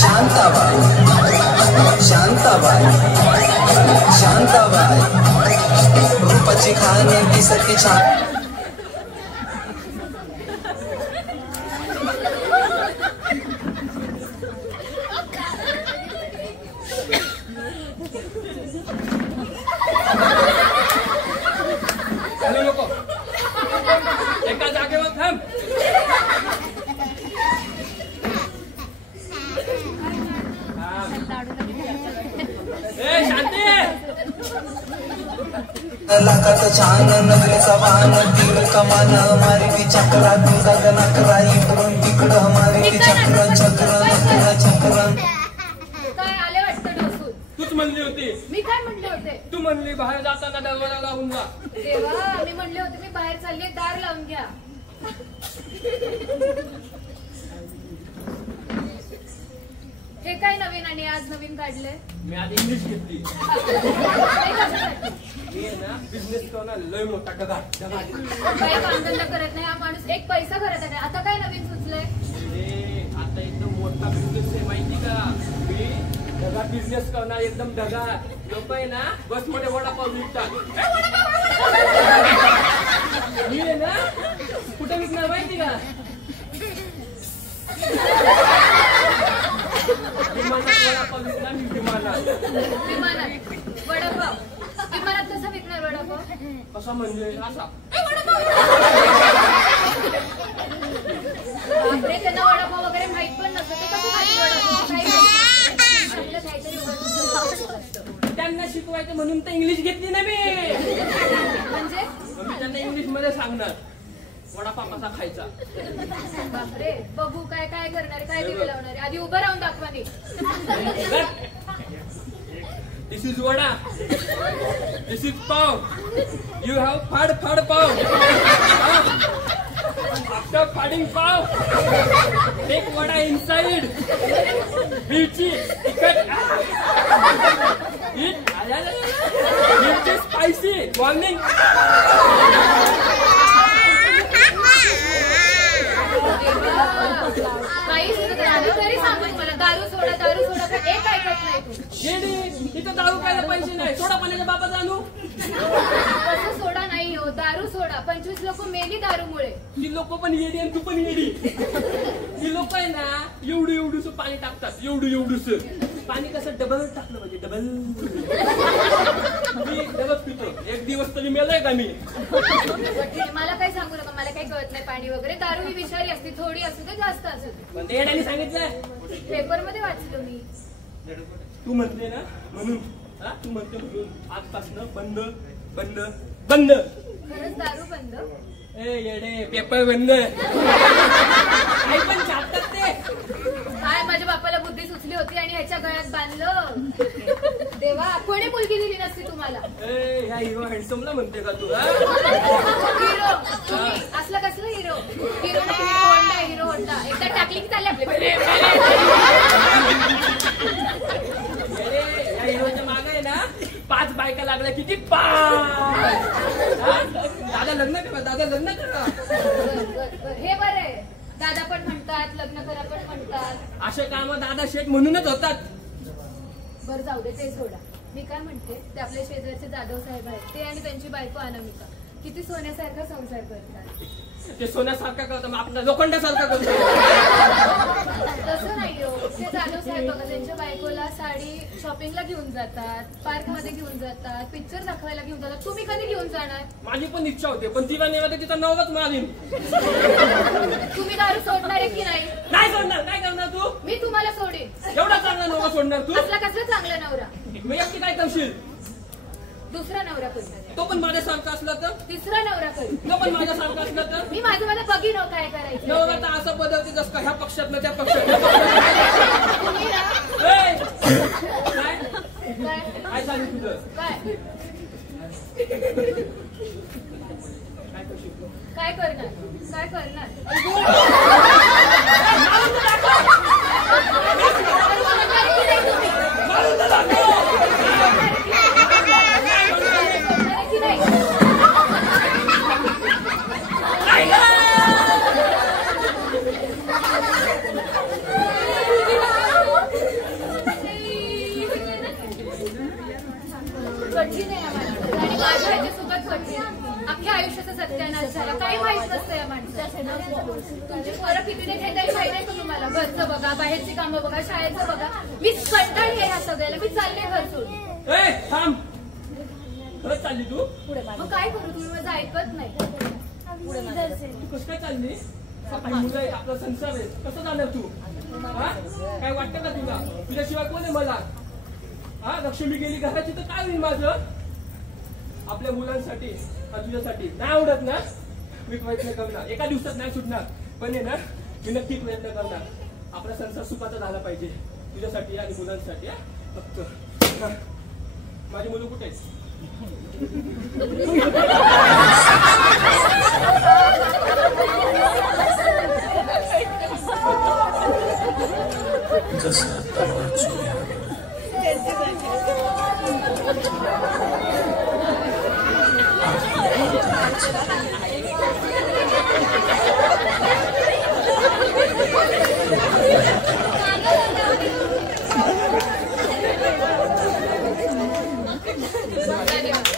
शांताबाई शांताबाई शांताबाई रूपाची खान दिसती छान एका जागेवर थांब. शांती लाखाचं छान नगरीचा वाहन तीर कमान मारी ती चक्रा तुझा गणकरा इकडून तिकडं मारी ती चक्र चक्र नक्र चक्र. काय आले वाटतं डोसून? तूच म्हणली होती. मी काय म्हणले होते? तू म्हणली बाहेर जाताना दरवाजा लावून जा. देवा मी म्हणले होते मी बाहेर चालले दार लावून घ्या. हे काय नवीन आणि आज नवीन काढले? मी आज इंग्लिश घेतली. मी ना बिझनेस करणार लय मोठा डगा. काही कामधंदा करत नाही हा माणूस, एक पैसा करत आहे. आता काय नवीन सुचलंय? आता एकदम मोठा बिझनेस आहे माहिती का? मी डगा बिझनेस करणार एकदम डगा. लोक आहे ना बस मध्ये वडापाव विकतात. मी आहे ना कुठे विकणार माहिती का? विमानात वडापाव विकणार मी. विमानात वडापाव. विमानात कसं विकणार वडापाव? कसा म्हणजे असा? बापरे, त्यांना वडापाव वगैरे माहित पण नसतं. ते कसं खातील वडापाव? त्यांना शिकवायचं म्हणून तर इंग्लिश घेतली ना मी. म्हणजे मी त्यांना इंग्लिश मध्ये सांगणार वडापाव कसा खायचा. बापरे, बघू काय काय करणारे, काय दिवे लावणारे. आधी उभं राहून दाखवा नी. दिस इज वडा, दिस इज पाव. यू हॅव फाड फाड पाव. आफ्टर फाडिंग पाव टेक वडा इनसाइड. मिरची तिखट. मिरची स्पायसी. वॉर्निंग. तरी सांगून मला दारू सोडा दारू सोडा, पण एक ऐकत नाही तू. शेडी इथं दारू प्यायला पैसे नाही. सोडा पाण्याच्या बाबा जाणू. कसं सोडा नाही हो, दारू सोडा. 25 लोक मेली दारूमुळे. ही लोक पण येडी आणि तू पण येडी. ही लोक आहे ना एवढं एवढूस पाणी टाकतात. एवढूस पाणी कसं डबल टाकलं पाहिजे. डबल. मी डबल पितो. एक दिवस तरी मेलोय का मी? मला काही सांगू नका, मला काही कळत नाही पाणी वगैरे. दारू ही विषारी असते, थोडी असू दे जास्त असू दे. पण ते येड्याने सांगितलंय. पेपर मध्ये वाचलं मी. तू म्हणते ना म्हणून. तू म्हणते म्हणून आजपासनं बंद बंद बंद. खरंच दारू बंद? ए येडे पेपर बंद. काही पण छापतात ते. काय माझ्या बापाला बुद्धी सुचली होती आणि ह्याच्या गळ्यात बांधलं. देवा, कोणी मुलगी दिली नसती तुम्हाला. ह्या हिरो हँडसमला म्हणते का तू? हिरो तुम्ही असलं कसलं हिरो? हिरो नाही, हिरो होंडा. हिरो होंडा एकदा टाकली की चालले आपले. या हिरोच्या मागे आहे ना 5 बायका लागल्या. किती 5? दादा लग्न करा, दादा लग्न करा. हे बरं आहे. दादा पण म्हणतात, लग्न करा पण म्हणतात. असे काम दादा शेठ म्हणूनच होतात. बरं जाऊ दे, ते सोडा. मी काय म्हणते, ते आपल्या शेजारचे जाधव साहेब आहेत, ते आणि त्यांची बायको अनामिका किती सोन्यासारखा संसार करतात. ते सोन्यासारखा करतात, मग आपला लोखंडासारखा करतो. तसं नाही हो. ते जाधव साहेब बघा, त्यांच्या बायकोला साडी शॉपिंगला घेऊन जातात, पार्क मध्ये घेऊन जातात, पिक्चर दाखवायला घेऊन जातात. तुम्ही कधी घेऊन जाणार? माझी पण इच्छा होते, पण तिला नेला तिचा नवराच मारीन. तुम्ही दारू सोडणार आहे की नाही? नाही सोडणार. काय करणार तू? मी तुम्हाला सोडेन. एवढा चांगला नवरा सोडणार तू? असला कसला चांगला नवरा? मी एकटी काय करशील? दुसरा नवरा करू. तो पण माझ्यासारखा असला तर? तिसरा नवरा करू. तो पण माझ्यासारखा असला तर? मी माझं मला बघीन हो काय करायचं. नवरा तर असं बदलते जस का ह्या पक्षात ना त्या पक्षात. तुम्ही ना काय काय काय चालू तुझं? काय काय करणार? काय करणार? घरचं बघा, बाहेरची कामं बघा, शाळेचं बघा. मी कंटाळली आहे ह्या सगळ्याला. मी चालले घर सोडून. ए थांब, खरंच चालली तू? मग काय करू, तुम्ही माझं ऐकत नाही. तू कसं काय चालली? आपली मुलं आहेत, आपला संसार आहे, कसं जाणार तू? हा काय वाटतं का तुला? तुझ्याशिवाय कोण आहे मला? हा लक्ष्मी गेली घराची तर काय होईल माझं? आपल्या मुलांसाठी तुझ्यासाठी नाही आवडत ना? मी प्रयत्न करणार, एका दिवसात नाही सुटणार, पण आहे ना मी नक्की प्रयत्न करणार. आपला संसार सुखाचा झाला पाहिजे तुझ्यासाठी आणि मुलांसाठी. फक्त माझी मुलं कुठे आहेत? धन्यवाद.